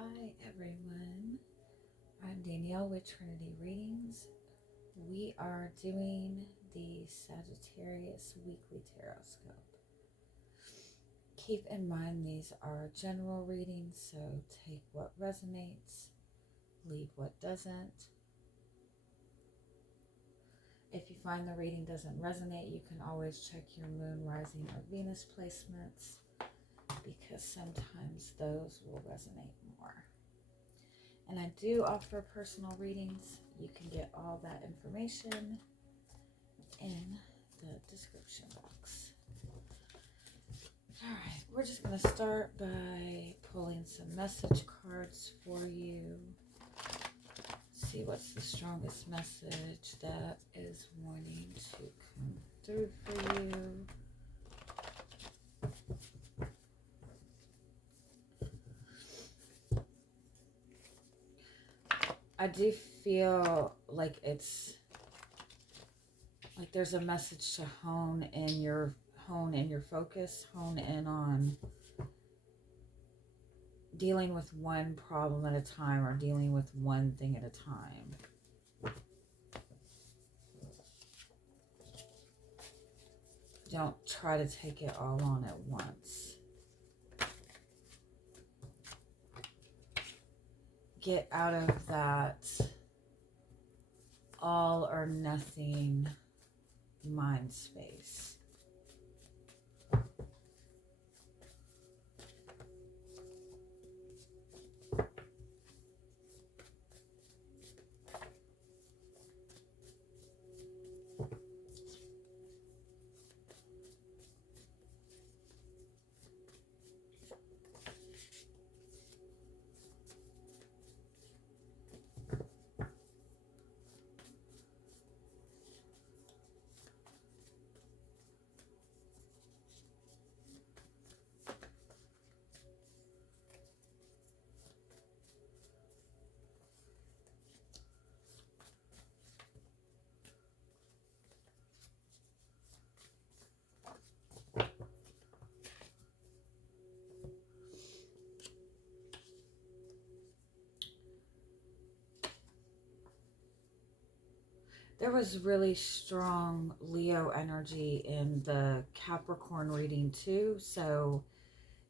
Hi everyone, I'm Danielle with Trinity Readings. We are doing the Sagittarius Weekly Tarotscope. Keep in mind these are general readings, so take what resonates, leave what doesn't. If you find the reading doesn't resonate, you can always check your moon, rising, or Venus placements, because sometimes those will resonate more. And I do offer personal readings. You can get all that information in the description box. All right, we're just going to start by pulling some message cards for you. See what's the strongest message that is wanting to come through for you. I do feel like it's like there's a message to hone in your focus, hone in on dealing with one problem at a time or dealing with one thing at a time. Don't try to take it all on at once. Get out of that all or nothing mind space. There was really strong Leo energy in the Capricorn reading too. So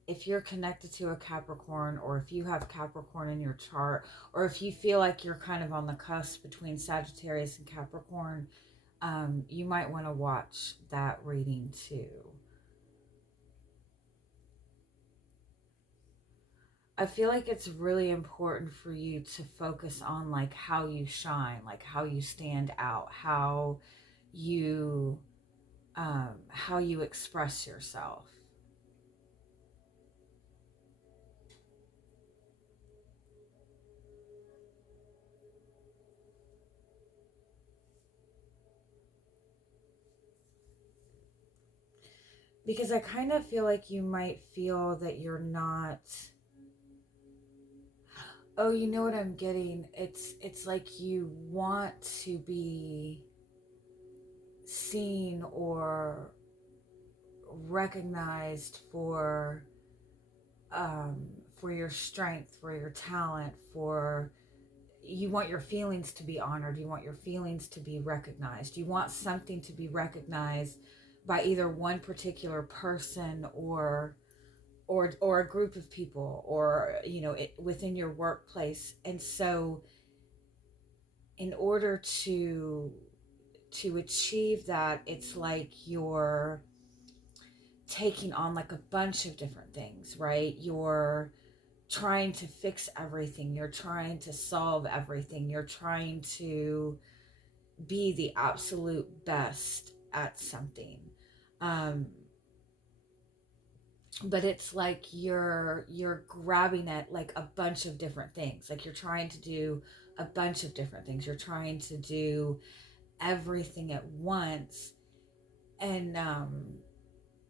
if you're connected to a Capricorn, or if you have Capricorn in your chart, or if you feel like you're kind of on the cusp between Sagittarius and Capricorn, you might want to watch that reading too. I feel like it's really important for you to focus on like how you shine, like how you stand out, how you express yourself. Because I kind of feel like you might feel that you're not... Oh, you know what I'm getting? It's like you want to be seen or recognized for your strength, for your talent, for... You want your feelings to be honored. You want your feelings to be recognized. You want something to be recognized by either one particular person or a group of people, or within your workplace. And so in order to achieve that, it's like you're taking on like a bunch of different things, right? You're trying to fix everything, you're trying to solve everything, you're trying to be the absolute best at something. But it's like you're grabbing at like a bunch of different things. Like you're trying to do a bunch of different things. You're trying to do everything at once. And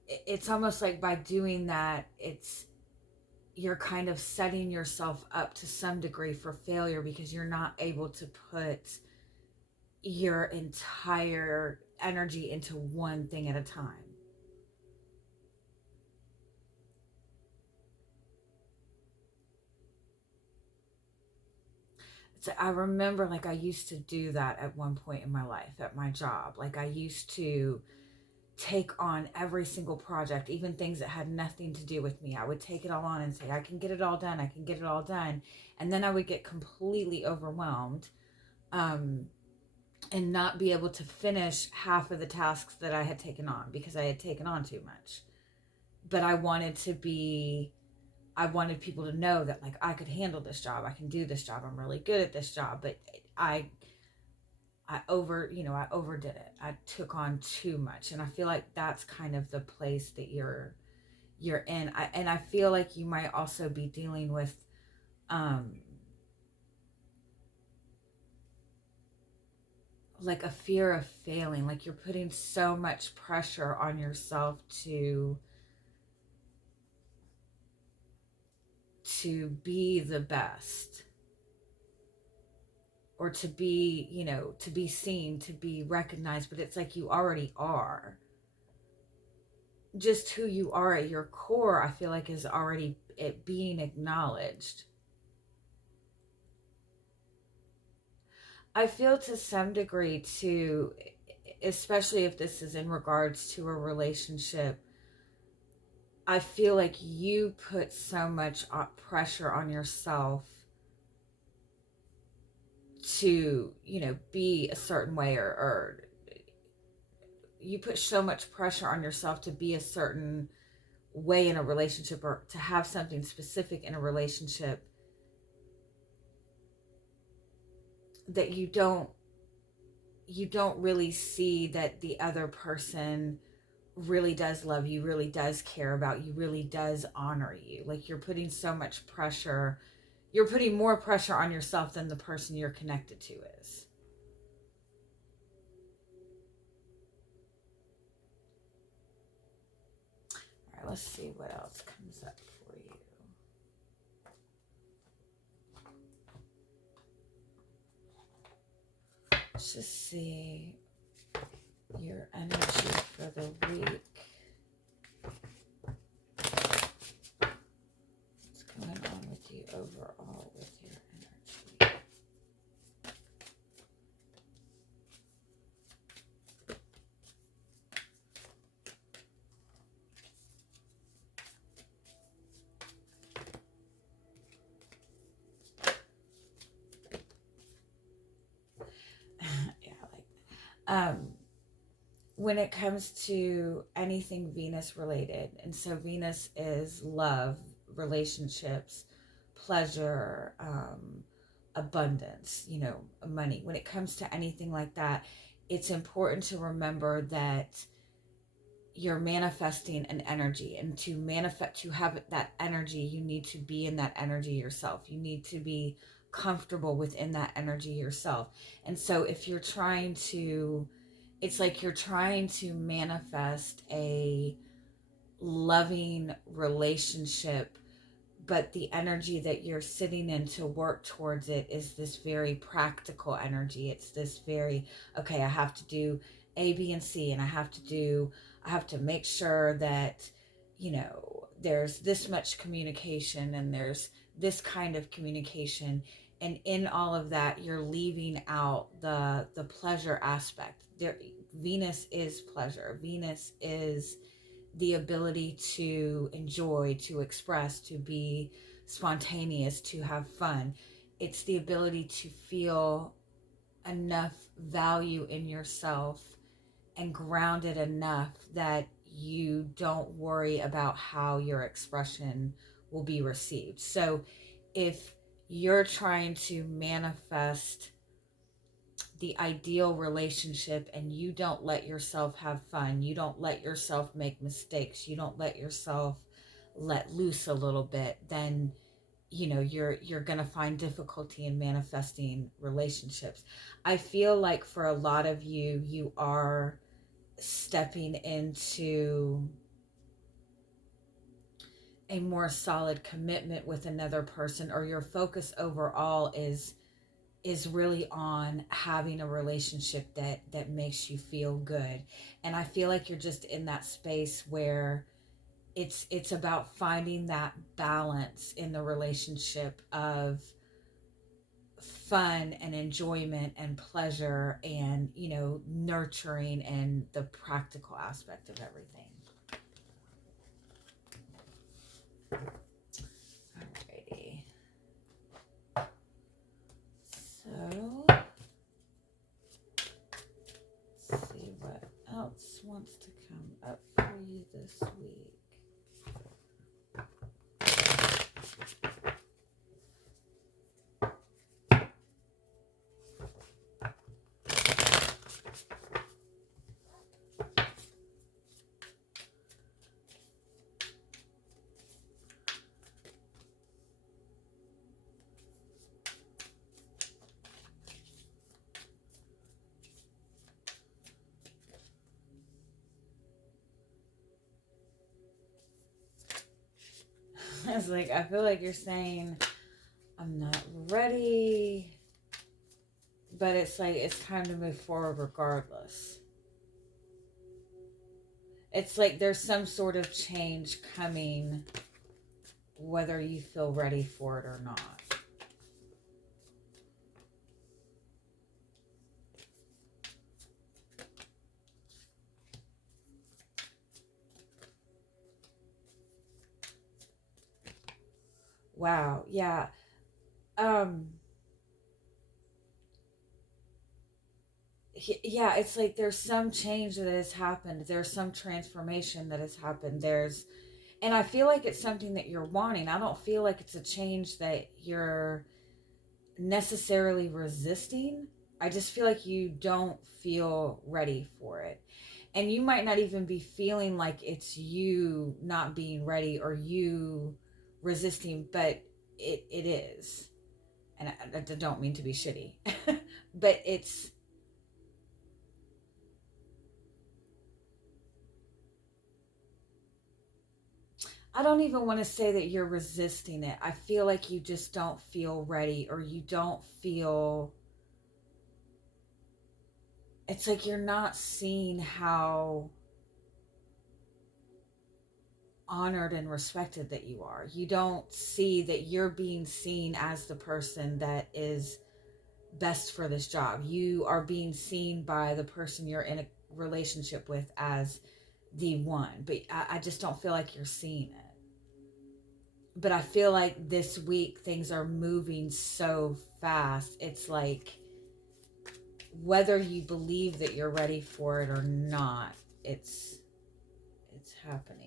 it's almost like by doing that, you're kind of setting yourself up to some degree for failure, because you're not able to put your entire energy into one thing at a time. So I remember, like, I used to do that at one point in my life at my job. Like, I used to take on every single project, even things that had nothing to do with me. I would take it all on and say, I can get it all done. I can get it all done. And then I would get completely overwhelmed, and not be able to finish half of the tasks that I had taken on because I had taken on too much. But I wanted people to know that, like, I could handle this job. I can do this job. I'm really good at this job. But I overdid it. I took on too much. And I feel like that's kind of the place that you're in. And I feel like you might also be dealing with, like, a fear of failing. Like, you're putting so much pressure on yourself to be the best, or to be, to be seen, to be recognized. But it's like you already are. Just who you are at your core, I feel like, is already it being acknowledged. I feel to some degree too, especially if this is in regards to a relationship, I feel like you put so much pressure on yourself to, be a certain way, or you put so much pressure on yourself to be a certain way in a relationship, or to have something specific in a relationship, that you don't really see that the other person really does love you, really does care about you, really does honor you. Like, you're putting so much pressure, you're putting more pressure on yourself than the person you're connected to is. All right, let's see what else comes up for you. Let's just see your energy for the week. What's going on with you overall with your energy? Yeah, I like that. When it comes to anything Venus related, and so Venus is love, relationships, pleasure, abundance, money. When it comes to anything like that, it's important to remember that you're manifesting an energy, and to have that energy, you need to be in that energy yourself. You need to be comfortable within that energy yourself. And so if you're trying to, it's like you're trying to manifest a loving relationship, but the energy that you're sitting in to work towards it is this very practical energy. It's this very, okay, I have to do A, B, and C, and I have to make sure that, there's this much communication, and there's this kind of communication. And in all of that, you're leaving out the pleasure aspect. Venus is pleasure. Venus is the ability to enjoy, to express, to be spontaneous, to have fun. It's the ability to feel enough value in yourself and grounded enough that you don't worry about how your expression will be received. So if you're trying to manifest the ideal relationship, and you don't let yourself have fun, you don't let yourself make mistakes, you don't let yourself let loose a little bit, then you're going to find difficulty in manifesting relationships. I feel like for a lot of you, you are stepping into a more solid commitment with another person, or your focus overall is really on having a relationship that makes you feel good. And I feel like you're just in that space where it's about finding that balance in the relationship of fun and enjoyment and pleasure and, you know, nurturing and the practical aspect of everything. Alrighty. So, let's see what else wants to come up for you this week. It's like, I feel like you're saying, I'm not ready, but it's like, it's time to move forward regardless. It's like there's some sort of change coming, whether you feel ready for it or not. Wow, yeah. Yeah, it's like there's some change that has happened. There's some transformation that has happened. And I feel like it's something that you're wanting. I don't feel like it's a change that you're necessarily resisting. I just feel like you don't feel ready for it. And you might not even be feeling like it's you not being ready or you resisting, but it is. And I don't mean to be shitty, but I don't even want to say that you're resisting it. I feel like you just don't feel ready, or you don't feel, it's like you're not seeing how honored and respected that you are. You don't see that you're being seen as the person that is best for this job. You are being seen by the person you're in a relationship with as the one, but I just don't feel like you're seeing it. But I feel like this week things are moving so fast. It's like, whether you believe that you're ready for it or not, it's happening.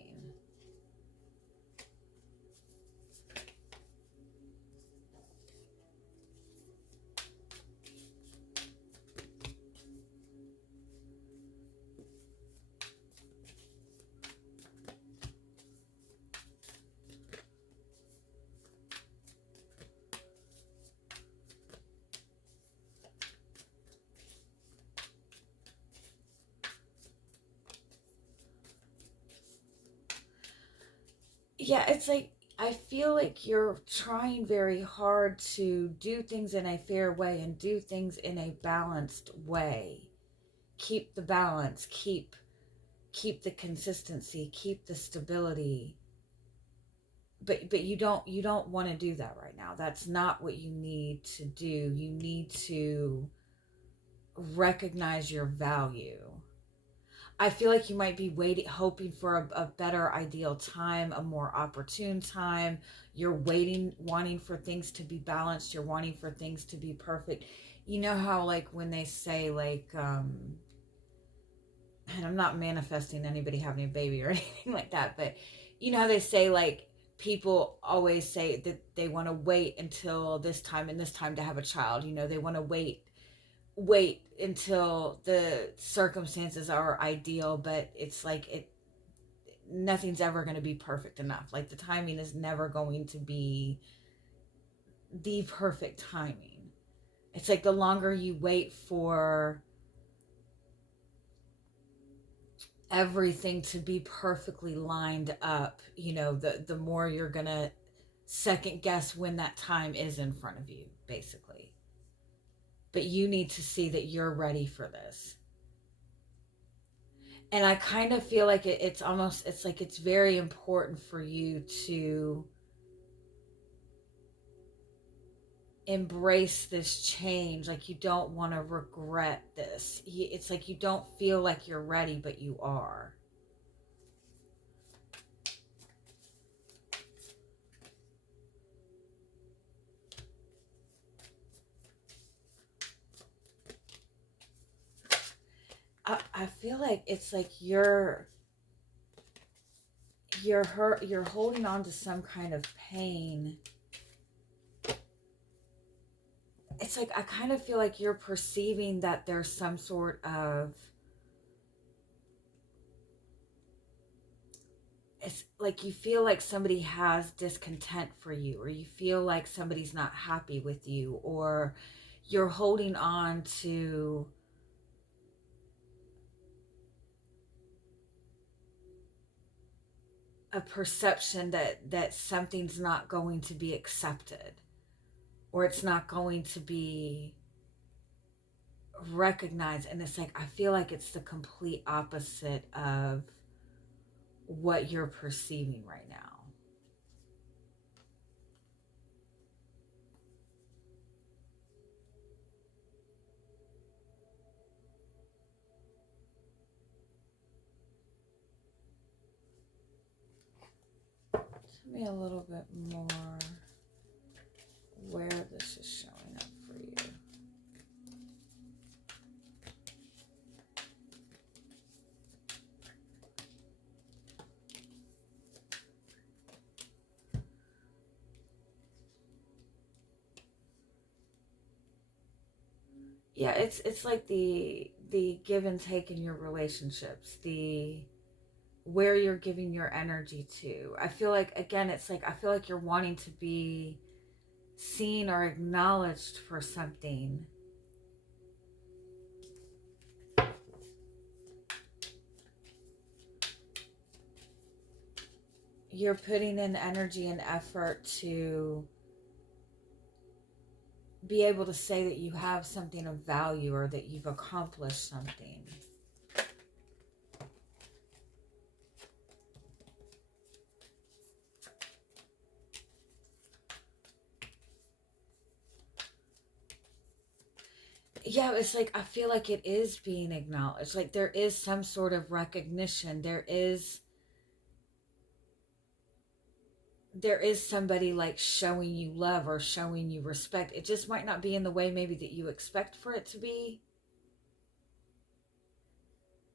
Yeah, it's like, I feel like you're trying very hard to do things in a fair way and do things in a balanced way. Keep the balance, keep the consistency, keep the stability. But you don't want to do that right now. That's not what you need to do. You need to recognize your value. I feel like you might be waiting, hoping for a better ideal time, a more opportune time. You're waiting, wanting for things to be balanced. You're wanting for things to be perfect. You know how, like, when they say, like, and I'm not manifesting anybody having a baby or anything like that, but you know how they say, like, people always say that they want to wait until this time and this time to have a child. You know, they want to wait until the circumstances are ideal, but it's like nothing's ever going to be perfect enough. Like, the timing is never going to be the perfect timing. It's like the longer you wait for everything to be perfectly lined up, you know, the more you're going to second guess when that time is in front of you, basically. But you need to see that you're ready for this. And I kind of feel like it's like it's very important for you to embrace this change. Like you don't want to regret this. It's like you don't feel like you're ready, but you are. I feel like it's like you're hurt, you're holding on to some kind of pain. It's like I kind of feel like you're perceiving that there's some sort of, it's like you feel like somebody has discontent for you, or you feel like somebody's not happy with you, or you're holding on to a perception that something's not going to be accepted, or it's not going to be recognized. And it's like I feel like it's the complete opposite of what you're perceiving right now. Tell me a little bit more where this is showing up for you. Yeah, it's like the give and take in your relationships, the where you're giving your energy to. I feel like, again, it's like I feel like you're wanting to be seen or acknowledged for something. You're putting in energy and effort to be able to say that you have something of value, or that you've accomplished something. Yeah, it's like I feel like it is being acknowledged. Like there is some sort of recognition. There is somebody like showing you love or showing you respect. It just might not be in the way maybe that you expect for it to be.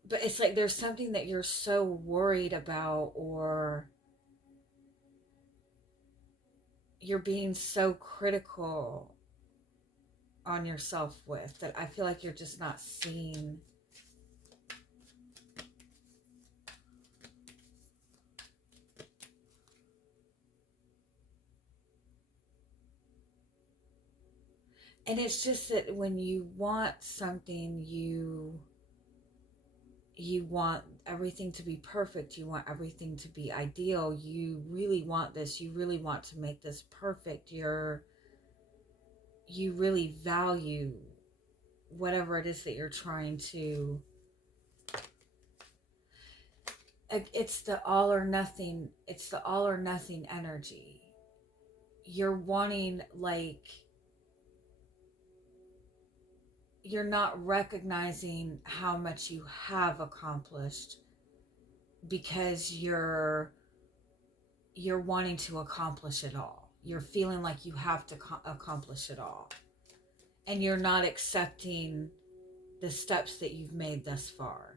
But it's like there's something that you're so worried about, or you're being so critical on yourself with, that I feel like you're just not seeing. And it's just that when you want something, you want everything to be perfect. You want everything to be ideal. You really want this. You really want to make this perfect. You really value whatever it is that you're trying to. It's the all or nothing. It's the all or nothing energy. You're wanting, like, you're not recognizing how much you have accomplished, because you're wanting to accomplish it all. You're feeling like you have to accomplish it all, and you're not accepting the steps that you've made thus far.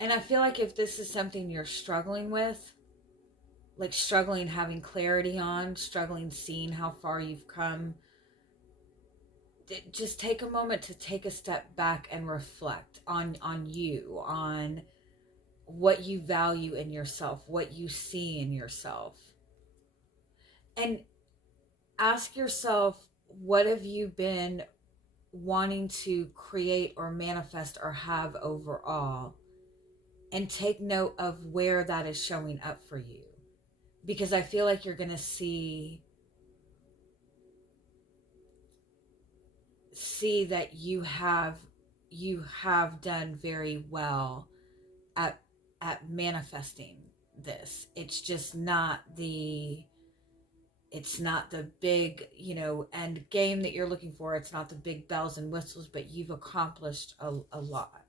And I feel like if this is something you're struggling with, like struggling having clarity on, struggling seeing how far you've come, just take a moment to take a step back and reflect on you, on what you value in yourself, what you see in yourself. And ask yourself, what have you been wanting to create or manifest or have overall? And take note of where that is showing up for you. Because I feel like you're going to see see that you have done very well at manifesting this. It's just not the big, end game that you're looking for. It's not the big bells and whistles, but you've accomplished a lot.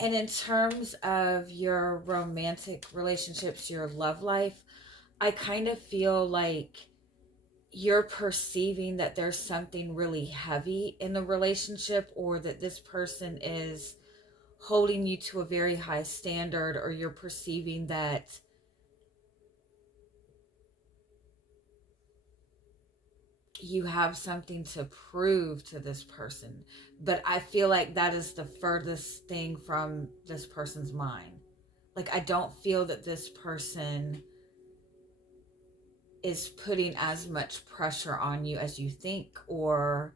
And in terms of your romantic relationships, your love life, I kind of feel like you're perceiving that there's something really heavy in the relationship, or that this person is holding you to a very high standard, or you're perceiving that you have something to prove to this person. But I feel like that is the furthest thing from this person's mind. Like, I don't feel that this person is putting as much pressure on you as you think, or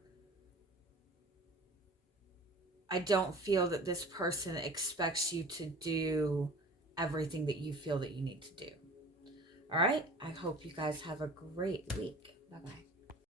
I don't feel that this person expects you to do everything that you feel that you need to do. All right. I hope you guys have a great week. Bye-bye.